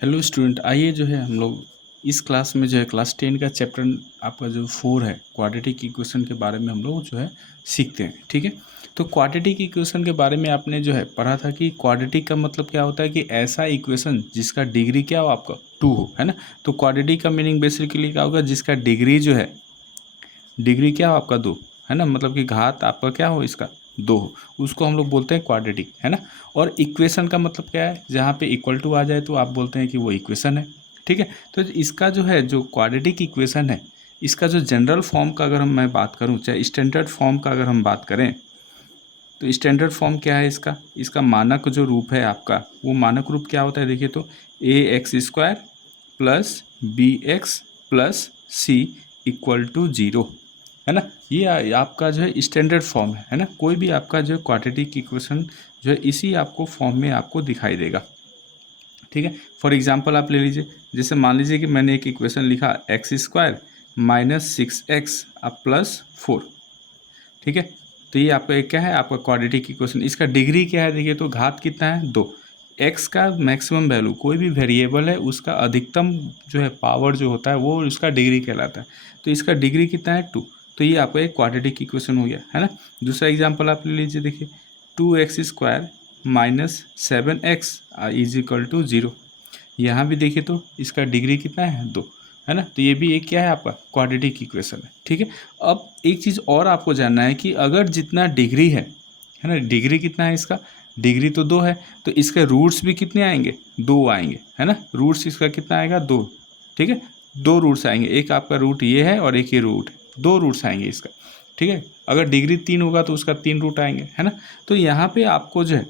Hello student, आइए जो है हम लोग इस क्लास में जो है क्लास 10 का चैप्टर आपका जो 4 है क्वाड्रेटिक इक्वेशन के बारे में हम लोग जो है सीखते हैं। ठीक है, तो क्वाड्रेटिक इक्वेशन के बारे में आपने जो है पढ़ा था कि क्वाड्रेटिक का मतलब क्या होता है कि ऐसा इक्वेशन जिसका डिग्री क्या हो आपका 2 हो, है ना। तो क्वाड्रेटिक का मीनिंग बेसिकली क्या होगा, जिसका डिग्री जो है डिग्री क्या हो आपका 2, है ना, मतलब कि घात आपका क्या हो इसका 2 हो, उसको हम लोग बोलते हैं क्वाड्रेटिक, है ना। और इक्वेशन का मतलब क्या है, जहाँ पे इक्वल टू आ जाए तो आप बोलते हैं कि वो इक्वेशन है। ठीक है, तो इसका जो है जो क्वाड्रेटिक इक्वेशन है, इसका जो जनरल फॉर्म का अगर मैं बात करूँ, चाहे स्टैंडर्ड फॉर्म का अगर हम बात करें, तो स्टैंडर्ड फॉर्म क्या है इसका, इसका मानक जो रूप है आपका, वो मानक रूप क्या होता है, देखिए तो a x square plus b x plus c equal to zero, है ना। ये आपका जो है स्टैंडर्ड फॉर्म है ना। कोई भी आपका जो क्वाड्रेटिक इक्वेशन जो है इसी आपको फॉर्म में आपको दिखाई देगा। ठीक है, फॉर एग्जांपल आप ले लीजिए, जैसे मान लीजिए कि मैंने एक इक्वेशन लिखा एक्स स्क्वायर माइनस 6x अब प्लस 4। ठीक है, तो ये आपका एक क्या है, आपका क्वाड्रेटिक इक्वेशन, इसका डिग्री क्या है, देखिए तो घात कितना है 2। एक्स का मैक्सिमम वैल्यू, कोई भी वेरिएबल है उसका अधिकतम जो है पावर जो होता है वो उसका डिग्री कहलाता है। तो इसका डिग्री कितना है 2, तो ये आपका एक क्वाड्रेटिक इक्वेशन हो गया, है ना। दूसरा एग्जाम्पल आप ले लीजिए, देखिए 2x² minus 7x is equal to 0। यहाँ भी देखिए तो इसका डिग्री कितना है 2, है ना। तो ये भी एक क्या है आपका क्वाड्रेटिक इक्वेशन है। ठीक है, अब एक चीज़ और आपको जानना है कि अगर जितना डिग्री है ना, डिग्री कितना है इसका, डिग्री तो 2 है, तो इसके रूट्स भी कितने आएंगे, 2 आएंगे, है ना। रूट्स इसका कितना आएगा 2। ठीक है, 2 रूट्स आएंगे, एक आपका रूट ये है और एक ये रूट है, 2 रूट्स आएंगे इसका। ठीक है, अगर डिग्री 3 होगा तो उसका 3 रूट आएंगे, है ना। तो यहाँ पे आपको जो है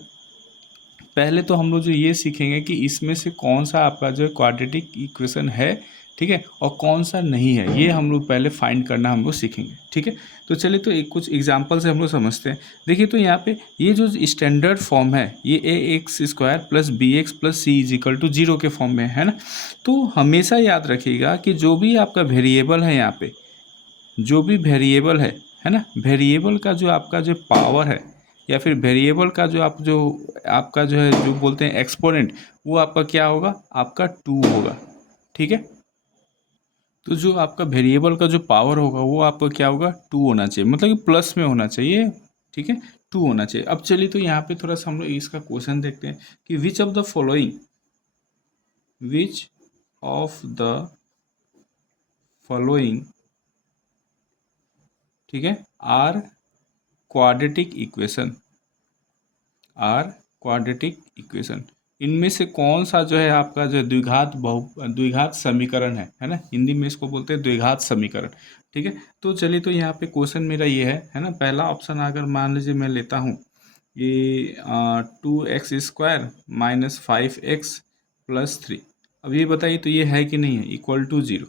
पहले तो हम लोग जो ये सीखेंगे कि इसमें से कौन सा आपका जो है क्वाड्रेटिक इक्वेशन है, ठीक है, और कौन सा नहीं है, ये हम लोग पहले फाइंड करना हम लोग सीखेंगे। ठीक है, तो चलिए तो एक कुछ एग्जांपल से हम लोग समझते हैं। देखिए तो यहाँ पे ये जो स्टैंडर्ड फॉर्म है, ये a x square plus b x plus c is equal to 0 के फॉर्म में है ना। तो हमेशा याद रखिएगा कि जो भी आपका वेरिएबल है यहाँ पे, जो भी वेरिएबल है ना, वेरिएबल का जो आपका जो पावर है या फिर वेरिएबल का जो आपका जो है जो बोलते हैं एक्सपोनेंट, वो आपका क्या होगा, आपका 2 होगा। ठीक है, तो जो आपका वेरिएबल का जो पावर होगा वो आपका क्या होगा 2 होना चाहिए, मतलब कि प्लस में होना चाहिए। ठीक है, 2 होना चाहिए। अब चलिए तो यहाँ पे थोड़ा सा हम लोग इसका क्वेश्चन देखते हैं कि विच ऑफ द फॉलोइंग, ठीक है, are quadratic equation, are quadratic equation, इनमें से कौन सा जो है आपका जो द्विघात समीकरण है ना, हिंदी में इसको बोलते हैं द्विघात समीकरण। ठीक है, तो चलिए तो यहाँ पे क्वेश्चन मेरा ये है ना। पहला ऑप्शन अगर मान लीजिए मैं लेता हूँ, ये 2x² माइनस 5x प्लस 3। अब ये बताइए तो ये है कि नहीं है, इक्वल टू 0।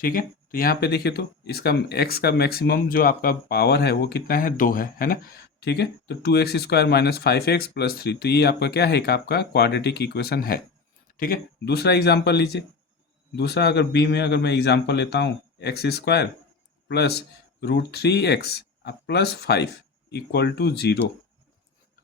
ठीक है, तो यहाँ पे देखिए तो इसका x का मैक्सिमम जो आपका पावर है वो कितना है 2 है ना। ठीक है, तो 2x² माइनस 5x प्लस 3, तो ये आपका क्या है, एक आपका क्वाड्रेटिक इक्वेशन है। ठीक है, दूसरा एग्जाम्पल लीजिए, दूसरा अगर बी में अगर मैं एग्जाम्पल लेता हूँ, x² plus √3x plus 5 equal to 0।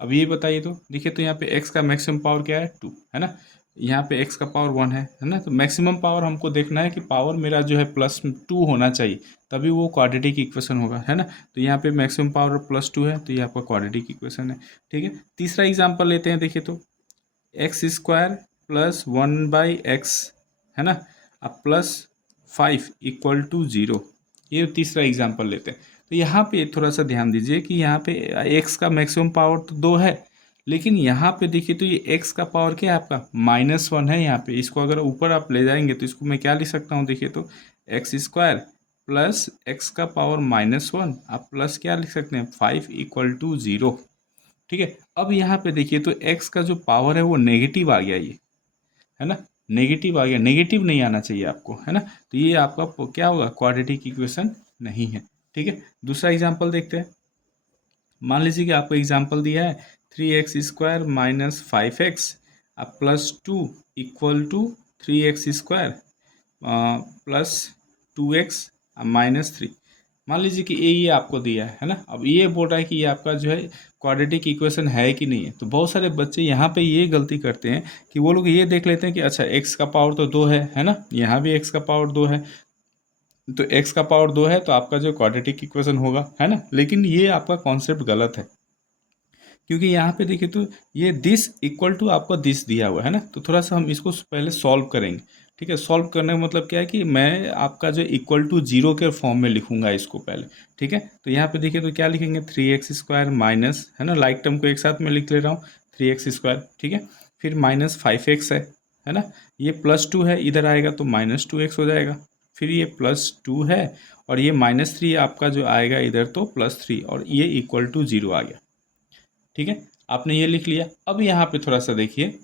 अब ये बताइए तो देखिए तो यहाँ पे x का मैक्सिमम पावर क्या है 2, है ना। यहाँ पे x का पावर 1 है ना। तो मैक्सिमम पावर हमको देखना है कि पावर मेरा जो है +2 होना चाहिए, तभी वो क्वाड्रेटिक इक्वेशन होगा, है ना। तो यहाँ पे मैक्सिमम पावर +2 है, तो ये आपका क्वाड्रेटिक इक्वेशन है। ठीक है, तीसरा एग्जाम्पल लेते हैं, देखिए तो x² प्लस 1/x, है ना, अब प्लस 5 इक्वल टू 0। ये तीसरा एग्जाम्पल लेते हैं। तो यहाँ पे थोड़ा सा ध्यान दीजिए कि यहाँ पे x का मैक्सिमम पावर तो 2 है, लेकिन यहाँ पे देखिए तो ये x का पावर क्या है आपका -1 है। यहाँ पे इसको अगर ऊपर आप ले जाएंगे तो इसको मैं क्या लिख सकता हूँ, देखिए तो x² प्लस x का पावर -1 आप प्लस क्या लिख सकते हैं 5 इक्वल टू 0। ठीक है, अब यहाँ पे देखिए तो x का जो पावर है वो नेगेटिव आ गया, ये है ना, नेगेटिव आ गया, नेगेटिव नहीं आना चाहिए आपको, है ना। तो ये आपका क्या होगा, क्वाड्रेटिक इक्वेशन नहीं है। ठीक है, दूसरा एग्जांपल देखते हैं। मान लीजिए कि आपको एग्जांपल दिया है 3x² minus 5x plus 2 equal to 3x² plus 2x minus 3। मान लीजिए कि ये आपको दिया है ना, अब ये बोल रहा है कि ये आपका जो है क्वाड्रेटिक इक्वेशन है कि नहीं है। तो बहुत सारे बच्चे यहाँ पे ये गलती करते हैं कि वो लोग ये देख लेते हैं कि अच्छा x का पावर तो 2 है ना, यहाँ भी x का पावर 2 है, तो x का पावर 2 है तो आपका जो क्वाड्रेटिक इक्वेशन होगा, है ना। लेकिन ये आपका कॉन्सेप्ट गलत है, क्योंकि यहाँ पे देखिए तो ये दिस इक्वल टू आपका दिस दिया हुआ है ना। तो थोड़ा सा हम इसको पहले सॉल्व करेंगे, ठीक है। सॉल्व करने का मतलब क्या है कि मैं आपका जो इक्वल टू जीरो के फॉर्म में लिखूंगा इसको पहले, ठीक है। तो यहाँ पे देखिए तो क्या लिखेंगे, 3x² माइनस, है ना, लाइक टर्म को एक साथ में लिख ले रहा हूँ, 3x², ठीक है। फिर माइनस 5x है ना, ये +2 है, इधर आएगा तो -2x हो जाएगा। फिर ये +2 है और ये -3 आपका जो आएगा इधर तो +3, और ये इक्वल टू 0 आ गया, ठीक है। आपने ये लिख लिया। अब यहाँ पे थोड़ा सा देखिए,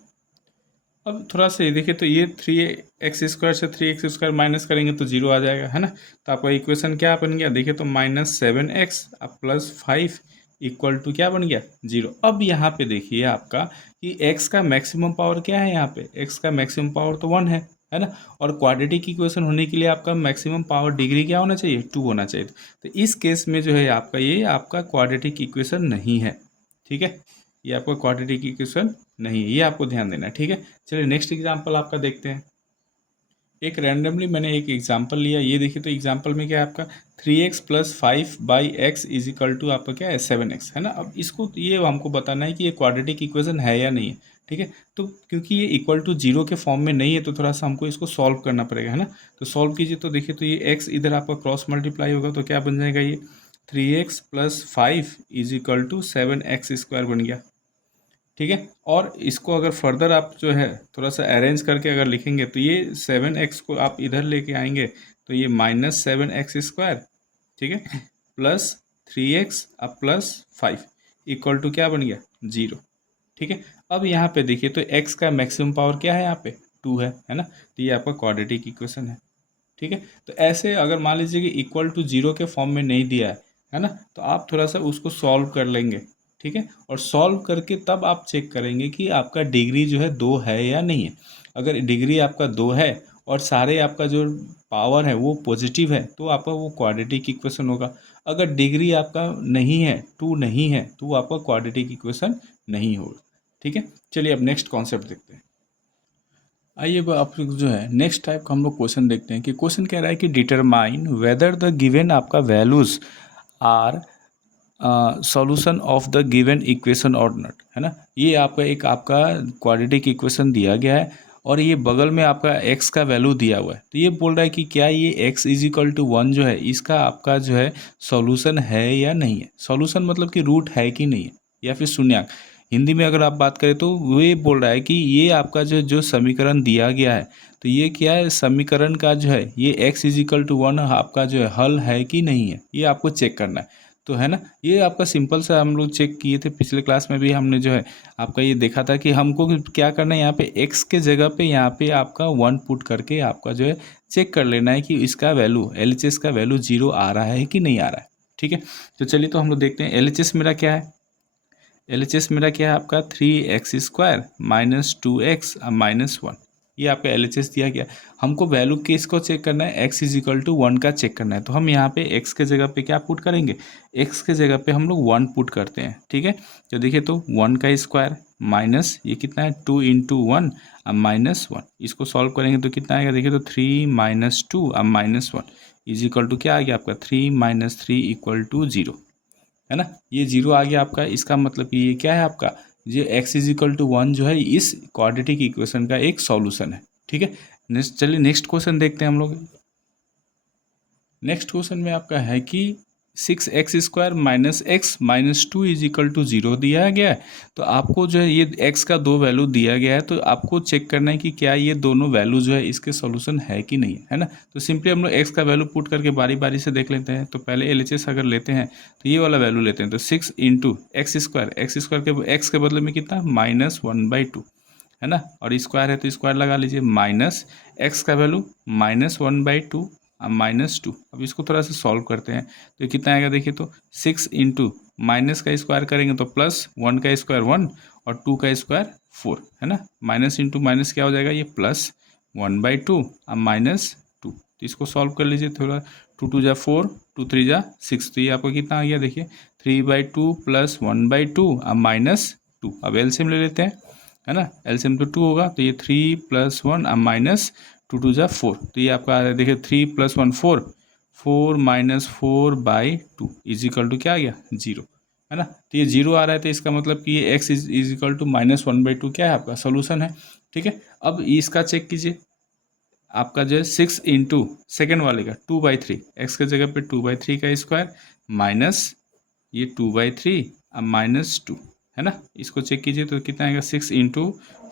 अब थोड़ा सा ये देखिए तो ये 3x² से 3x² माइनस करेंगे तो 0 आ जाएगा, है ना। तो आपका इक्वेशन क्या बन गया, देखिए तो -7x अब +5 इक्वल टू क्या बन गया, 0। अब यहाँ पे देखिए आपका कि x का मैक्सिमम पावर क्या है, यहाँ पे x का मैक्सिमम पावर तो 1 है ना। और क्वाड्रेटिक इक्वेशन होने के लिए आपका मैक्सिमम पावर डिग्री क्या होना चाहिए, 2 होना चाहिए। तो इस केस में जो है आपका ये आपका क्वाड्रेटिक इक्वेशन नहीं है, ठीक है। ये आपका क्वाड्रेटिक इक्वेशन नहीं है, ये आपको ध्यान देना है, ठीक है। चलिए नेक्स्ट एग्जांपल आपका देखते हैं। एक रैंडमली मैंने एक एग्जांपल लिया, ये देखिए तो एग्जांपल में क्या है आपका 3x + 5/x is equal to आपका क्या है 7x, है ना। अब इसको ये हमको बताना है कि ये क्वाड्रेटिक इक्वेशन है या नहीं है, ठीक है। तो क्योंकि ये इक्वल टू 0 के फॉर्म में नहीं है तो थोड़ा सा हमको इसको सॉल्व करना पड़ेगा, है ना। तो सॉल्व कीजिए तो देखिए तो ये x इधर आपका क्रॉस मल्टीप्लाई होगा तो क्या बन जाएगा, ये 3x + 5 is equal to 7x² बन गया, ठीक है। और इसको अगर फर्दर आप जो है थोड़ा सा अरेंज करके अगर लिखेंगे तो ये 7x को आप इधर लेके आएंगे तो ये -7x², ठीक है, +3x अब +5 इक्वल टू क्या बन गया, 0, ठीक है। अब यहाँ पे देखिए तो x का मैक्सिमम पावर क्या है, यहाँ पे 2 है ना। तो ये आपका क्वाड्रेटिक इक्वेशन है, ठीक है। तो ऐसे अगर मान लीजिए कि इक्वल टू 0 के फॉर्म में नहीं दिया है ना, तो आप थोड़ा सा उसको सॉल्व कर लेंगे, ठीक है। और सॉल्व करके तब आप चेक करेंगे कि आपका डिग्री जो है 2 है या नहीं है। अगर डिग्री आपका 2 है और सारे आपका जो पावर है वो पॉजिटिव है तो आपका वो क्वाड्रेटिक इक्वेशन होगा। अगर डिग्री आपका नहीं है, 2 नहीं है, तो वो आपका क्वाड्रेटिक इक्वेशन नहीं होगा, ठीक है। चलिए अब नेक्स्ट कॉन्सेप्ट देखते हैं। आइए अब आप लोग जो है नेक्स्ट टाइप का हम लोग क्वेश्चन देखते हैं कि क्वेश्चन कह रहा है कि डिटरमाइन वेदर द गिवन आपका values are solution of the given equation और नॉट, है ना। ये आपका एक आपका क्वाड्रेटिक इक्वेशन दिया गया है और ये बगल में आपका x का वैल्यू दिया हुआ है। तो ये बोल रहा है कि क्या ये x इज इक्वल टू 1 जो है इसका आपका जो है सॉल्यूशन है या नहीं है। सॉल्यूशन मतलब कि रूट है कि नहीं है या फिर शून्यक। हिंदी में अगर आप बात करें तो वो ये बोल रहा है कि ये आपका जो जो समीकरण दिया गया है तो ये क्या है, समीकरण का जो है ये x इज इक्वल टू 1 आपका जो है हल है कि नहीं है, ये आपको चेक करना है। तो है ना, ये आपका सिंपल सा हम लोग चेक किए थे पिछले क्लास में भी, हमने जो है आपका ये देखा था कि हमको क्या करना है, यहाँ पे x के जगह पे यहाँ पे आपका 1 पुट करके आपका जो है चेक कर लेना है कि इसका वैल्यू LHS का वैल्यू 0 आ रहा है कि नहीं आ रहा है, ठीक है। तो चलिए तो हम लोग देखते हैं LHS मेरा क्या है। LHS मेरा क्या है आपका 3x² -2x -1, ये आपका LHS दिया गया। हमको वैल्यू किसको चेक करना है, x इज इक्वल टू 1 का चेक करना है। तो हम यहाँ पे x के जगह पे क्या पुट करेंगे, x के जगह पे हम लोग 1 पुट करते हैं, ठीक है। तो देखिए तो 1 का स्क्वायर माइनस ये कितना है 2 × 1 अब -1, इसको सॉल्व करेंगे तो कितना आएगा, देखिए तो 3 - 2 अब -1 इज इक्वल टू क्या आ गया आपका 3 - 3 इक्वल टू 0, है ना। ये 0 आ गया आपका, इसका मतलब कि ये क्या है आपका, ये x इज इक्वल टू 1 जो है इस क्वाड्रेटिक इक्वेशन का एक सॉल्यूशन है, ठीक है। नेक्स्ट चलिए नेक्स्ट क्वेश्चन देखते हैं हम लोग। नेक्स्ट क्वेश्चन में आपका है कि 6x² - x -2 is equal to 0 दिया गया है। तो आपको जो है ये x का 2 वैल्यू दिया गया है तो आपको चेक करना है कि क्या ये दोनों वैल्यू जो है इसके सॉल्यूशन है कि नहीं है ना। तो सिंपली हम लोग x का वैल्यू पुट करके बारी बारी से देख लेते हैं। तो पहले LHS अगर लेते हैं तो ये वाला वैल्यू लेते हैं, तो 6 × x² के x के बदले में कितना -1/2, है ना। और स्क्वायर है तो स्क्वायर लगा लीजिए, माइनस x का वैल्यू -1/2 -2। अब इसको थोड़ा सा सॉल्व करते हैं तो ये कितना आएगा, देखिए तो 6 × माइनस का स्क्वायर करेंगे तो +1 का स्क्वायर 1 और 2 का स्क्वायर 4, है ना। माइनस इंटू माइनस क्या हो जाएगा, ये +1/2 अब -2। तो इसको सॉल्व कर लीजिए थोड़ा, टू टू जा 4, 2 3 जा 6, तो ये आपको कितना आ गया देखिए 3/2 प्लस 1/2 अब -2। अब एलसीएम ले लेते हैं, है ना, एलसीएम तो 2 होगा, तो ये 3 + 1 अब -2 जा 4, तो ये आपका आ रहा है देखिए 3 + 1 4, 4 - 4/2 इजिकल टू क्या आ गया 0, है ना। तो ये 0 आ रहा है, तो इसका मतलब कि ये x इजिकल टू -1/2 क्या है आपका सोल्यूशन है, ठीक है। अब इसका चेक कीजिए, आपका जो है 6 इंटू सेकेंड वाले का 2/3, एक्स के जगह पे 2/3 का स्क्वायर माइनस ये 2/3 अब -2, है ना। इसको चेक कीजिए तो कितना आएगा 6 इंटू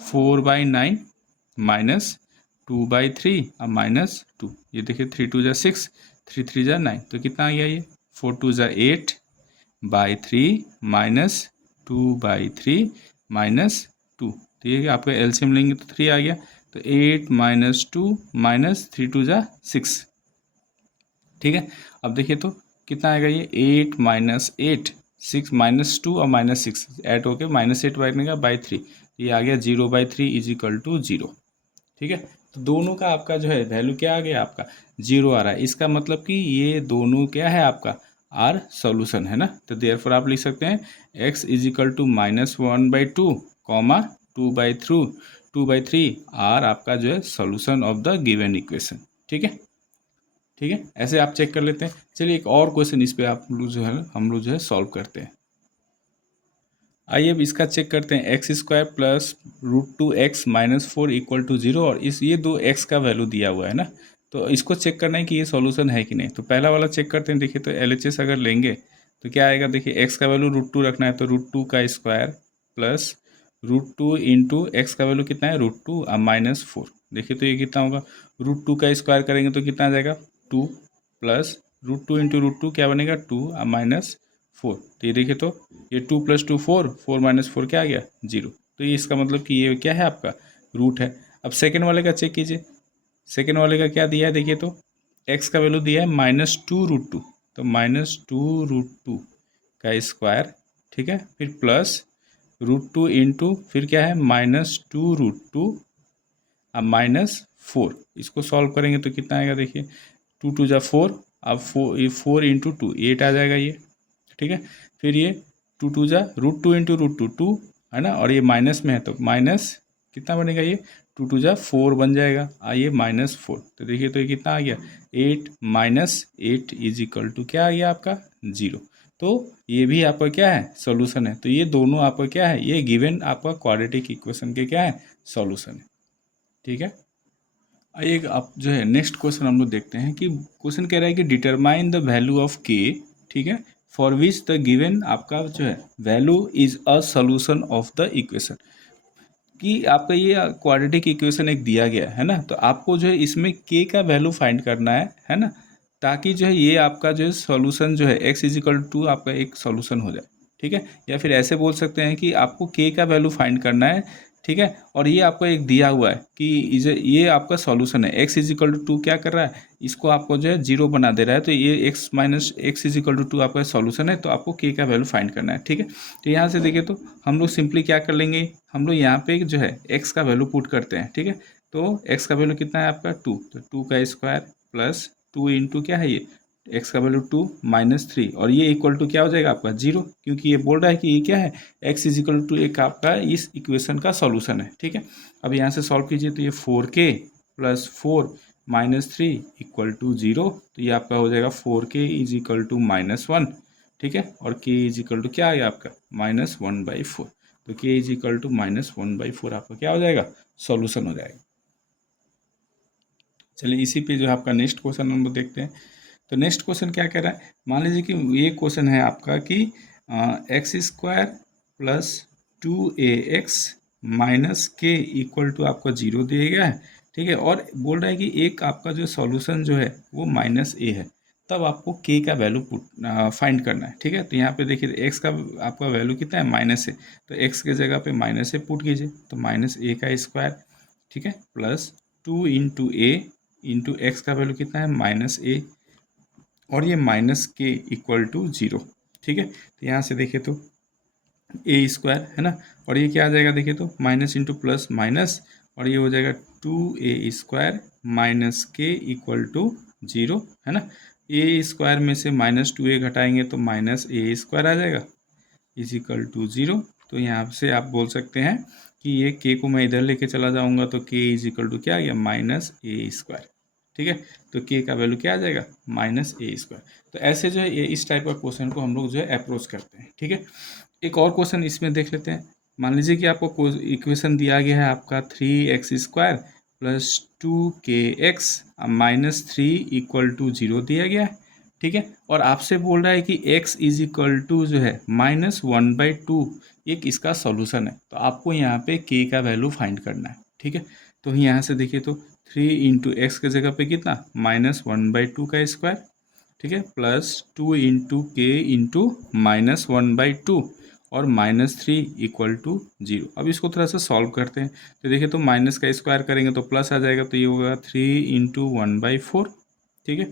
4/9 माइनस 2/3 अब -2, ये देखिए 3 2 जा 6, 3 3 जा 9, तो कितना आ गया ये 4 2 जा 8/3 माइनस 2/3 -2, तो ये आपका एलसीएम लेंगे तो 3 आ गया, तो 8 - 2 -3 2 जा 6, ठीक है। अब देखिए तो कितना आएगा ये 8 - 8 6 -2 और -6 ऐड होके -8 बनेगा बाई 3, ये आ गया 0/3 इजिकल टू 0, ठीक है। तो दोनों का आपका जो है वैल्यू क्या आ गया आपका 0 आ रहा है, इसका मतलब कि ये दोनों क्या है आपका आर सॉल्यूशन है ना। तो देयरफॉर आप लिख सकते हैं x equal to -1/2 comma 2/3 are आपका जो है solution of the given equation, ठीक है, ठीक है। ऐसे आप चेक कर लेते हैं। चलिए एक और क्वेश्चन इस पे आप लोग जो है हम लोग जो है सॉल्व करते हैं। आइए अब इसका चेक करते हैं, x² plus √2x - 4 equal to 0, और इस ये दो x का वैल्यू दिया हुआ है ना, तो इसको चेक करना है कि ये सॉल्यूशन है कि नहीं। तो पहला वाला चेक करते हैं, देखिए तो LHS अगर लेंगे तो क्या आएगा, देखिए x का वैल्यू √2 रखना है, तो √2 का स्क्वायर प्लस √2 इंटू एक्स का वैल्यू कितना है √2 अब -4, देखिए तो ये कितना होगा, √2 का स्क्वायर करेंगे तो कितना आ जाएगा 2 प्लस √2 इंटू √2 क्या बनेगा 2 अब -4, तो ये देखिए तो ये 2 + 2 4, 4 - 4 क्या आ गया 0, तो ये इसका मतलब कि ये क्या है आपका रूट है। अब सेकेंड वाले का चेक कीजिए, सेकेंड वाले का क्या दिया है देखिए तो x का वैल्यू दिया है -2 √2, तो -2 √2 का स्क्वायर, ठीक है, फिर प्लस √2 इंटू फिर क्या है -2 √2 अब -4, इसको सॉल्व करेंगे तो कितना आएगा देखिए 2 2 जा 4, अब 4 ये 4 इंटू 2 8 आ जाएगा ये, ठीक है। फिर ये 2 2 जा √2 इंटू √2 2 है ना, और ये माइनस में है तो माइनस कितना बनेगा ये 2 2 जा 4 बन जाएगा, आइए -4, तो देखिए तो ये कितना आ गया 8 -8 इजिकल टू क्या आ गया आपका 0, तो ये भी आपका क्या है सॉल्यूशन है। तो ये दोनों आपका क्या है, ये गिवन आपका क्वाड्रेटिक इक्वेशन के क्या है सॉल्यूशन है, ठीक है। आइए आप जो है नेक्स्ट क्वेश्चन हम लोग देखते हैं कि क्वेश्चन कह रहा है कि determine the value of k, ठीक है, फॉर विच द गिवन आपका जो है value is a solution of the equation, कि आपका ये क्वाड्रेटिक इक्वेशन एक दिया गया है ना, तो आपको जो है इसमें k का वैल्यू फाइंड करना है ना, ताकि जो है ये आपका जो है सॉल्यूशन जो है x इजिकल टू आपका एक सॉल्यूशन हो जाए, ठीक है। या फिर ऐसे बोल सकते हैं कि आपको k का वैल्यू फाइंड करना है, ठीक है, और ये आपको एक दिया हुआ है कि ये आपका सॉल्यूशन है, x इजिकल टू 2 क्या कर रहा है इसको आपको जो है 0 बना दे रहा है, तो ये x - x इजिकल टू 2 आपका सॉल्यूशन है, तो आपको k का वैल्यू फाइंड करना है, ठीक है। तो यहाँ से देखिए तो हम लोग सिंपली क्या कर लेंगे, हम लोग यहाँ पे जो है x का वैल्यू पुट करते हैं, ठीक है। तो x का वैल्यू कितना है आपका 2, तो 2 का स्क्वायर प्लस 2 इंटू क्या है ये x का वैल्यू 2 -3, और ये इक्वल टू क्या हो जाएगा आपका 0, क्योंकि ये बोल रहा है कि ये क्या है x इजिकल टू एक आपका इस इक्वेशन का सॉल्यूशन है, ठीक है। अब यहाँ से सॉल्व कीजिए तो ये 4k + 4 -3 इक्वल टू 0, तो ये आपका हो जाएगा 4k इजिकल टू -1, ठीक है, और k इजिकल टू क्या आ गया आपका -1/4, तो k इजिकल टू -1/4 आपका क्या हो जाएगा सॉल्यूशन हो जाएगा। चलिए इसी पे जो है आपका नेक्स्ट क्वेश्चन हम लोग देखते हैं। तो नेक्स्ट क्वेश्चन क्या कह रहा है, मान लीजिए कि ये क्वेश्चन है आपका कि x² प्लस 2ax माइनस के इक्वल टू आपका 0 दिया गया है, ठीक है, और बोल रहा है कि एक आपका जो सॉल्यूशन जो है वो -a है, तब आपको k का वैल्यू फाइंड करना है, ठीक है। तो यहाँ पे देखिए x का आपका वैल्यू कितना है -a, तो x के जगह पे -a पुट कीजिए, तो -a का स्क्वायर, ठीक है, plus 2 into a into x का वैल्यू कितना है -a, और ये -k इक्वल टू 0, ठीक है। तो यहाँ से देखिए तो a² है ना, और ये क्या आ जाएगा देखिए तो माइनस इंटू प्लस माइनस, और ये हो जाएगा 2a² - k इक्वल टू 0, है ना। ए स्क्वायर में से -2a घटाएंगे तो -a² आ जाएगा = 0। तो यहाँ से आप बोल सकते हैं कि ये k को मैं इधर लेके चला जाऊँगा तो k = क्या आ गया -a²। ठीक है, तो k का वैल्यू क्या आ जाएगा -a²। तो ऐसे जो है ये इस टाइप का क्वेश्चन को हम लोग जो है अप्रोच करते हैं। ठीक है, एक और क्वेश्चन इसमें देख लेते हैं। मान लीजिए कि आपको इक्वेशन दिया गया है आपका 3x² + 2kx -3 = 0 दिया गया है। ठीक है, और आपसे बोल रहा है कि x = जो है -1/2 एक इसका सॉल्यूशन है। तो आपको यहाँ पे k का वैल्यू फाइंड करना है। ठीक है, तो यहाँ से देखिए तो 3 × x के जगह पे कितना -1/2 का स्क्वायर, ठीक है, +2 × k × -1/2 और -3 = 0। अब इसको थोड़ा सा सॉल्व करते हैं। तो देखिए तो माइनस का स्क्वायर करेंगे तो प्लस आ जाएगा, तो ये होगा 3 × 1/4। ठीक है,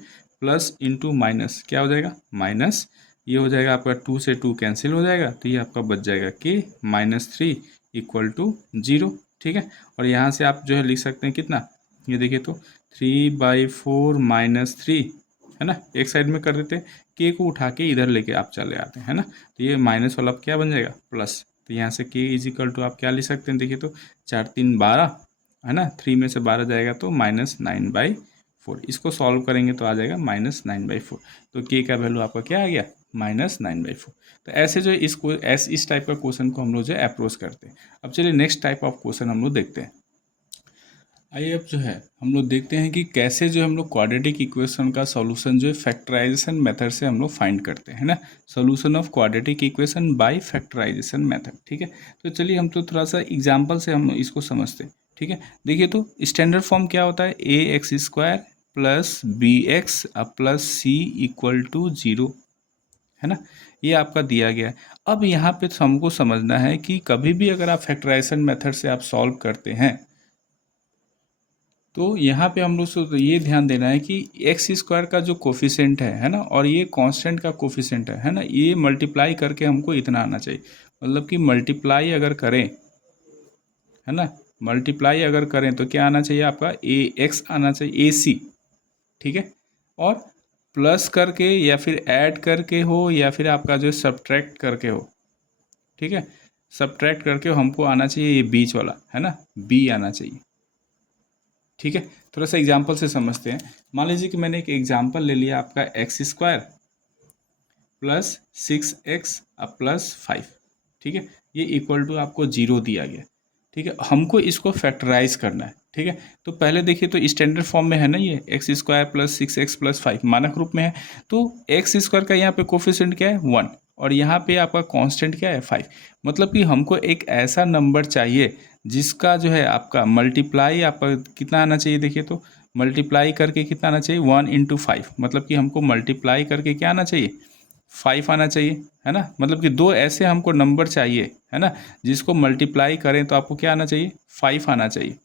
प्लस इंटू माइनस क्या हो जाएगा माइनस, ये हो जाएगा आपका 2 से 2 कैंसिल हो जाएगा, तो ये आपका बच जाएगा k -3 = 0। ठीक है, और यहाँ से आप जो है लिख सकते हैं कितना, ये देखिए तो 3/4 -3 है ना, एक साइड में कर देते हैं, के को उठा के इधर लेके आप चले आते हैं, है ना, तो ये माइनस वाला क्या बन जाएगा प्लस। तो यहाँ से k = आप क्या लिख सकते हैं, देखिए तो 4 3 12 है ना, 3 में से 12 जाएगा तो -9/4। इसको सॉल्व करेंगे तो आ जाएगा -9/4। तो k का वैल्यू आपका क्या आ गया -9/4। तो ऐसे जो इस टाइप का क्वेश्चन को हम लोग जो है अप्रोच करते हैं। अब चलिए नेक्स्ट टाइप ऑफ क्वेश्चन हम लोग देखते हैं। आइए अब जो है हम लोग देखते हैं कि कैसे जो हम लोग क्वाड्रेटिक इक्वेशन का सॉल्यूशन जो है फैक्टराइजेशन मेथड से हम लोग फाइंड करते हैं ना, solution of quadratic equation by factorisation method. ठीक है, तो चलिए हम तो थोड़ा सा एग्जांपल से हम इसको समझते हैं। ठीक है, देखिए तो स्टैंडर्ड फॉर्म क्या होता है, ax² + bx + c = 0, है ना, ये आपका दिया गया है। अब यहाँ पे हमको समझना है कि कभी भी अगर आप फैक्टराइजेशन मेथड से आप सॉल्व करते हैं तो यहाँ पे हम लोग से तो ये ध्यान देना है कि x² का जो कोफिशेंट है ना, और ये कांस्टेंट का कोफिशेंट है ना, ये मल्टीप्लाई करके हमको इतना आना चाहिए। मतलब कि मल्टीप्लाई अगर करें, है ना, मल्टीप्लाई अगर करें तो क्या आना चाहिए आपका ax आना चाहिए, ac। ठीक है, और प्लस करके या फिर ऐड करके हो या फिर आपका जो सब्ट्रैक्ट करके हो। ठीक है, सब्ट्रैक्ट करके हमको आना चाहिए ये बीच वाला, है ना, b आना चाहिए। ठीक है, थोड़ा सा एग्जाम्पल से समझते हैं। मान लीजिए कि मैंने एक एग्जाम्पल ले लिया आपका x² + 6x + 5। ठीक है, ये = आपको 0 दिया गया। ठीक है, हमको इसको फैक्टराइज करना है। ठीक है, तो पहले देखिए तो स्टैंडर्ड फॉर्म में है ना, ये x² + 6x + 5 मानक रूप में है। तो x² का यहाँ पे कोफिशिएंट क्या है 1, और यहाँ पे आपका कांस्टेंट क्या है 5। मतलब कि हमको एक ऐसा नंबर चाहिए जिसका जो है आपका मल्टीप्लाई आपका कितना आना चाहिए, देखिए तो मल्टीप्लाई करके कितना आना चाहिए 1 × 5। मतलब कि हमको मल्टीप्लाई करके क्या आना चाहिए 5 आना चाहिए, है ना। मतलब कि दो ऐसे हमको नंबर चाहिए, है ना, जिसको मल्टीप्लाई करें तो आपको क्या आना चाहिए 5 आना चाहिए।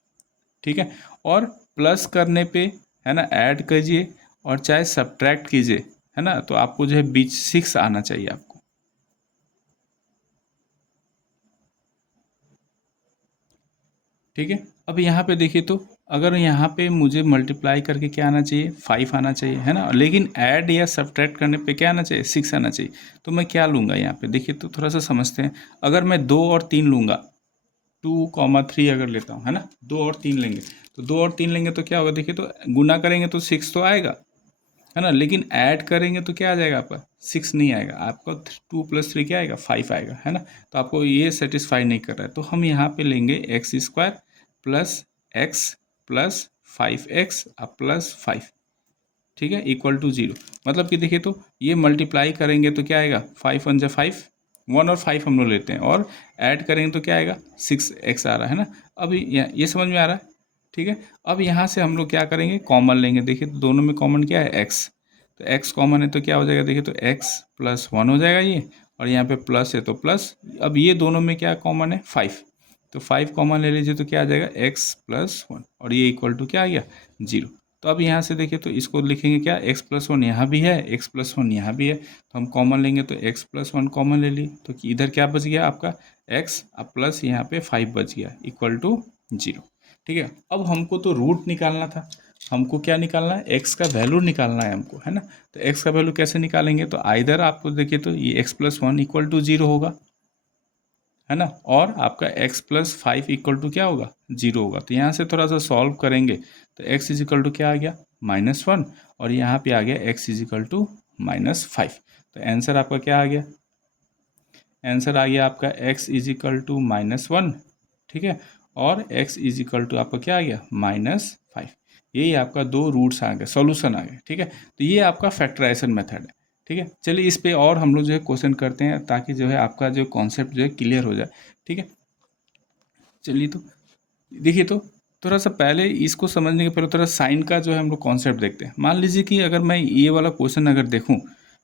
ठीक है, और प्लस करने पे, है ना, ऐड कीजिए और चाहे सब्ट्रैक्ट कीजिए, है ना, तो आपको जो है बीच 6 आना चाहिए आपको। ठीक है, अब यहाँ पे देखिए तो अगर यहाँ पे मुझे मल्टीप्लाई करके क्या आना चाहिए 5 आना चाहिए, है ना, लेकिन ऐड या सब्ट्रैक्ट करने पे क्या आना चाहिए 6 आना चाहिए। तो मैं क्या लूँगा यहाँ पे, देखिए तो थोड़ा सा समझते हैं। अगर मैं 2 और 3 लूँगा, 2, 3 अगर लेता हूँ, है ना, 2 और 3 लेंगे, तो 2 और 3 लेंगे तो क्या होगा, देखिए तो गुना करेंगे तो 6 तो आएगा, है ना, लेकिन ऐड करेंगे तो क्या आ जाएगा आपका 6 नहीं आएगा, आपका 2 + 3 क्या आएगा 5 आएगा, है ना। तो आपको ये सेटिस्फाई नहीं कर रहा है, तो हम यहाँ पे लेंगे x² + x + 5x + 5। ठीक है, = 0। मतलब कि देखिए तो ये मल्टीप्लाई करेंगे तो क्या आएगा 5 × 5, 1 और 5 हम लोग लेते हैं, और ऐड करेंगे तो क्या आएगा 6x आ रहा है ना। अब ये समझ में आ रहा है। ठीक है, अब यहाँ से हम लोग क्या करेंगे कॉमन लेंगे। देखिए तो दोनों में कॉमन क्या है x, तो x कॉमन है तो क्या हो जाएगा, देखिए तो x + 1 हो जाएगा ये, और यहाँ पे प्लस है तो प्लस। अब ये दोनों में क्या कॉमन है 5, तो 5 कॉमन ले लीजिए तो क्या आ जाएगा x + 1, और ये = क्या आ गया 0। तो अब यहाँ से देखिए तो इसको लिखेंगे क्या x + 1 यहाँ भी है, x + 1 यहाँ भी है, तो हम कॉमन लेंगे तो x + 1 कॉमन ले लिए, तो इधर क्या बच गया आपका x प्लस यहाँ पे 5 बच गया = 0। ठीक है, अब हमको तो रूट निकालना था, हमको क्या निकालना है, एक्स का वैल्यू निकालना है हमको, है ना। तो एक्स का वैल्यू कैसे निकालेंगे, तो आइदर आपको देखिए तो ये x+1 = 0 होगा, है ना, और आपका x+5 = क्या होगा, 0 होगा। तो यहाँ से थोड़ा सा सॉल्व करेंगे तो x = क्या आ गया, -1, और यहाँ पे आ गया x = -5। तो आंसर आपका क्या आ गया, आंसर आ गया आपका x = -1, ठीक है, और x = आपका क्या आ गया, -5। यही आपका दो रूट्स आ गए, सॉल्यूशन आ गए, ठीक है। तो ये आपका फैक्टराइजेशन मेथड है, ठीक है। चलिए इस पे और हम लोग जो है क्वेश्चन करते हैं ताकि जो है आपका जो कॉन्सेप्ट जो है क्लियर हो जाए, ठीक है। चलिए तो देखिए, तो थोड़ा सा पहले इसको समझने के पहले थोड़ा साइन का जो है हम लोग कॉन्सेप्ट देखते हैं। मान लीजिए कि अगर मैं ये वाला क्वेश्चन अगर देखूं,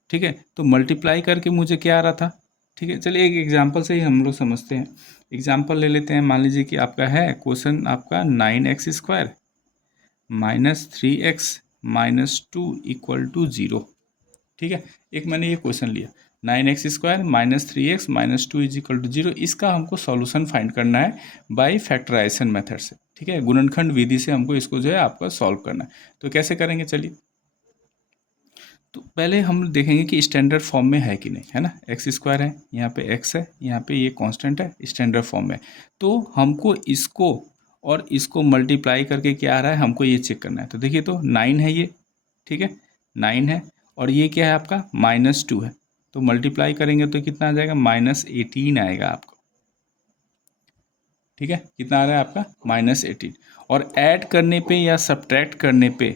ठीक है, तो मल्टीप्लाई करके मुझे क्या आ रहा था, ठीक है। चलिए एक एग्जांपल से ही हम लोग समझते हैं। एग्जांपल ले लेते हैं। मान लीजिए कि आपका है क्वेश्चन आपका 9x² -3x -2 = 0, ठीक है। एक मैंने ये क्वेश्चन लिया 9x² -3x -2 = 0। इसका हमको सॉल्यूशन फाइंड करना है बाय फैक्टराइजेशन मेथड से, ठीक है। गुणनखंड विधि से हमको इसको जो है आपका सॉल्व करना है। तो कैसे करेंगे, चलिए तो पहले हम देखेंगे कि स्टैंडर्ड फॉर्म में है कि नहीं, है ना। x² है, यहाँ पे x है, यहाँ पे ये कांस्टेंट है, स्टैंडर्ड फॉर्म में। तो हमको इसको और इसको मल्टीप्लाई करके क्या आ रहा है हमको ये चेक करना है। तो देखिए तो 9 है ये, ठीक है, 9 है, और ये क्या है आपका -2 है। तो मल्टीप्लाई करेंगे तो कितना आ जाएगा, -18 आएगा आपको, ठीक है। कितना आ रहा है आपका, -18। और ऐड करने पे या सब्ट्रैक्ट करने पे,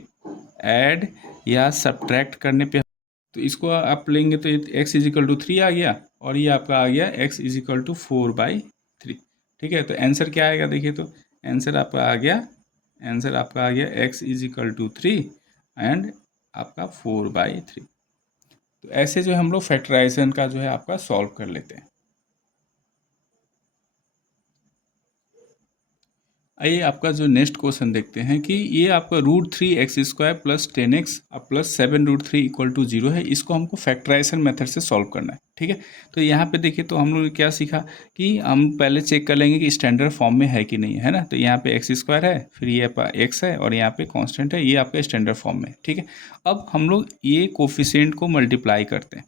ऐड या सब्ट्रैक्ट करने पे, तो इसको आप लेंगे तो x = 3 आ गया, और ये आपका आ गया x = 4/3, ठीक है। तो आंसर क्या आएगा, देखिए तो आंसर आपका आ गया, आंसर आपका आ गया x = 3 एंड आपका 4/3। तो ऐसे जो हम लोग फैक्टराइजेशन का जो है आपका सॉल्व कर लेते हैं। आइए आपका जो नेक्स्ट क्वेश्चन देखते हैं कि ये आपका √3x² + 10x + 7√3 = 0 है। इसको हमको फैक्टराइजेशन मेथड से सॉल्व करना है, ठीक है। तो यहाँ पे देखिए तो हम लोग ने क्या सीखा कि हम पहले चेक कर लेंगे कि स्टैंडर्ड फॉर्म में है कि नहीं, है ना। तो यहाँ पे x² है, फिर ये आपका x है, और यहाँ पे कांस्टेंट है, ये आपका स्टैंडर्ड फॉर्म में, ठीक है। अब हम लोग ये कोफिशिएंट को मल्टीप्लाई करते हैं,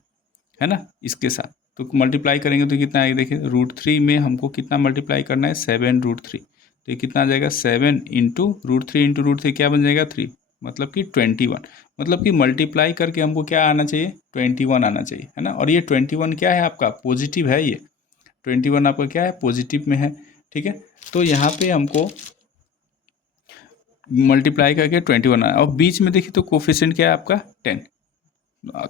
है ना, इसके साथ। तो मल्टीप्लाई करेंगे तो कितना आएगा, देखिए √3 में हमको कितना मल्टीप्लाई करना है, 7√3। तो ये कितना आ जाएगा, 7 √3 क्या बन जाएगा, 3, मतलब कि 21। मतलब कि मल्टीप्लाई करके हमको क्या आना चाहिए, 21 आना चाहिए, है ना। और ये 21 क्या है आपका, पॉजिटिव है, ये 21 आपका क्या है, पॉजिटिव में है, ठीक है। तो यहाँ पे हमको मल्टीप्लाई करके 21 आया, और बीच में देखिए तो कोफिशिएंट क्या है आपका, 10।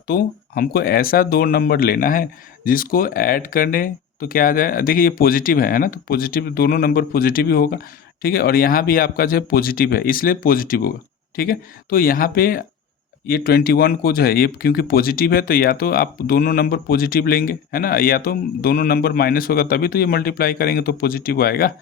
तो हमको ऐसा दो नंबर लेना है जिसको ऐड करने तो क्या आ जाए, देखिए ये पॉजिटिव है ना, तो पॉजिटिव दोनों नंबर पॉजिटिव ही होगा, ठीक है। और यहाँ भी आपका जो है पॉजिटिव है, इसलिए पॉजिटिव होगा, ठीक है। तो यहाँ पे ये 21 को जो है ये क्योंकि पॉजिटिव है, तो या तो आप दोनों नंबर पॉजिटिव लेंगे, है ना, या तो दोनों नंबर माइनस होगा, तभी तो ये मल्टीप्लाई करेंगे तो पॉजिटिव आएगा।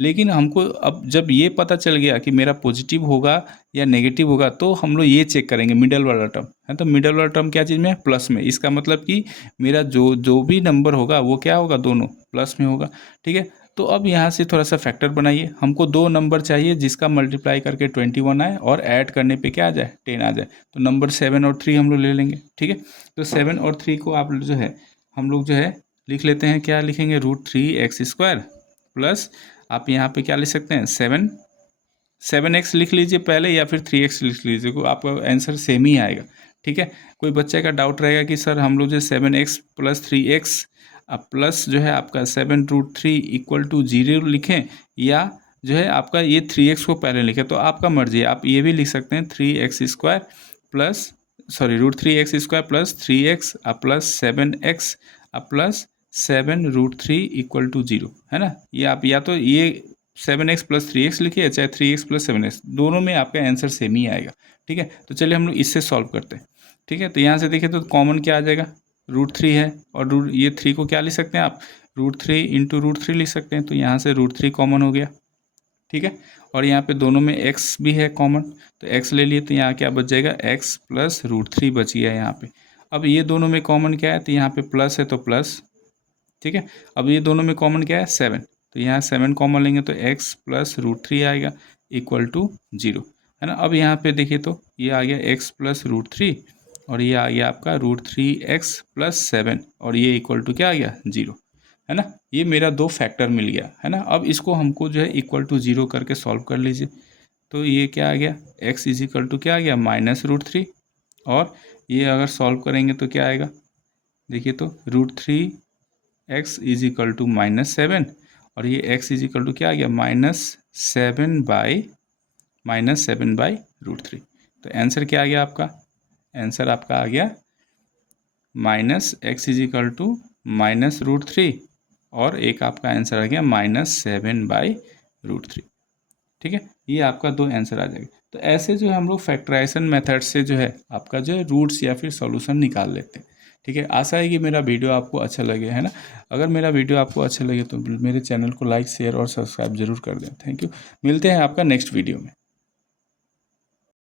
लेकिन हमको अब जब ये पता चल गया कि मेरा पॉजिटिव होगा या नेगेटिव होगा, तो हम लोग ये चेक करेंगे मिडल वाला टर्म, है। तो मिडल वाला टर्म क्या चीज़ में है, प्लस में। इसका मतलब कि मेरा जो जो भी नंबर होगा वो क्या होगा, दोनों प्लस में होगा, ठीक है। तो अब यहाँ से थोड़ा सा फैक्टर बनाइए। हमको दो नंबर चाहिए जिसका मल्टीप्लाई करके 21 आए और ऐड करने पे क्या आ जाए, 10 आ जाए। तो नंबर 7 और 3 हम लोग ले लेंगे, ठीक है। तो 7 और 3 को आप जो है हम लोग जो है लिख लेते हैं, क्या लिखेंगे, √3x² प्लस आप यहाँ पे क्या लिख सकते हैं, 7x लिख लीजिए पहले, या फिर 3x लिख लीजिए, को आपका आंसर सेम ही आएगा, ठीक है। कोई बच्चे का डाउट रहेगा कि सर हम लोग जो 7x + 3x अब प्लस जो है आपका 7√3 = 0 लिखें, या जो है आपका ये 3x को पहले लिखें, तो आपका मर्जी है। आप ये भी लिख सकते हैं 3x² plus √3x² plus 3x plus 7x plus 7√3 = 0, है ना। ये आप या तो ये 7x + 3x लिखिए, चाहे 3x + 7x, दोनों में आपका आंसर सेम ही आएगा, ठीक है। तो चलिए हम लोग इससे सॉल्व करते हैं, ठीक है। तो यहाँ से देखिए तो कॉमन क्या आ जाएगा, √3 है, और ये 3 को क्या लिख सकते हैं आप, √3 × √3 लिख सकते हैं। तो यहाँ से √3 कॉमन हो गया, ठीक है। और यहाँ पे दोनों में x भी है कॉमन, तो x ले लिए, तो यहाँ क्या बच जाएगा, x + √3 बच गया यहाँ पे। अब ये दोनों में कॉमन क्या है, तो यहाँ पे प्लस है तो प्लस, ठीक है। अब ये दोनों में कॉमन क्या है, 7, तो यहाँ 7 कॉमन लेंगे तो x + √3 आएगा = 0। है ना। अब यहाँ पे देखिए तो ये आ गया x प्लस रूट थ्री और ये आ गया आपका √3x+7 और ये इक्वल टू क्या आ गया 0, है ना। ये मेरा दो फैक्टर मिल गया, है ना। अब इसको हमको जो है इक्वल टू 0 करके सॉल्व कर लीजिए। तो ये क्या आ गया x इज इक्वल टू क्या आ गया -√3 और ये अगर सॉल्व करेंगे तो क्या आएगा, देखिए तो √3x इज इक्वल टू -7 और ये x इज इक्वल टू क्या आ गया -7/√3। तो आंसर क्या आ गया आपका, आंसर आपका आ गया -x इज इक्वल टू -√3 और एक आपका आंसर आ गया -7/√3। ठीक है, ये आपका दो आंसर आ जाएगा। तो ऐसे जो है हम लोग फैक्टराइजेशन मेथड से जो है आपका जो है रूट्स या फिर सॉल्यूशन निकाल लेते हैं। ठीक है, आशा है कि मेरा वीडियो आपको अच्छा लगे, है ना। अगर मेरा वीडियो आपको अच्छा लगे तो मेरे चैनल को लाइक शेयर और सब्सक्राइब जरूर कर दें। थैंक यू, मिलते हैं आपका नेक्स्ट वीडियो में।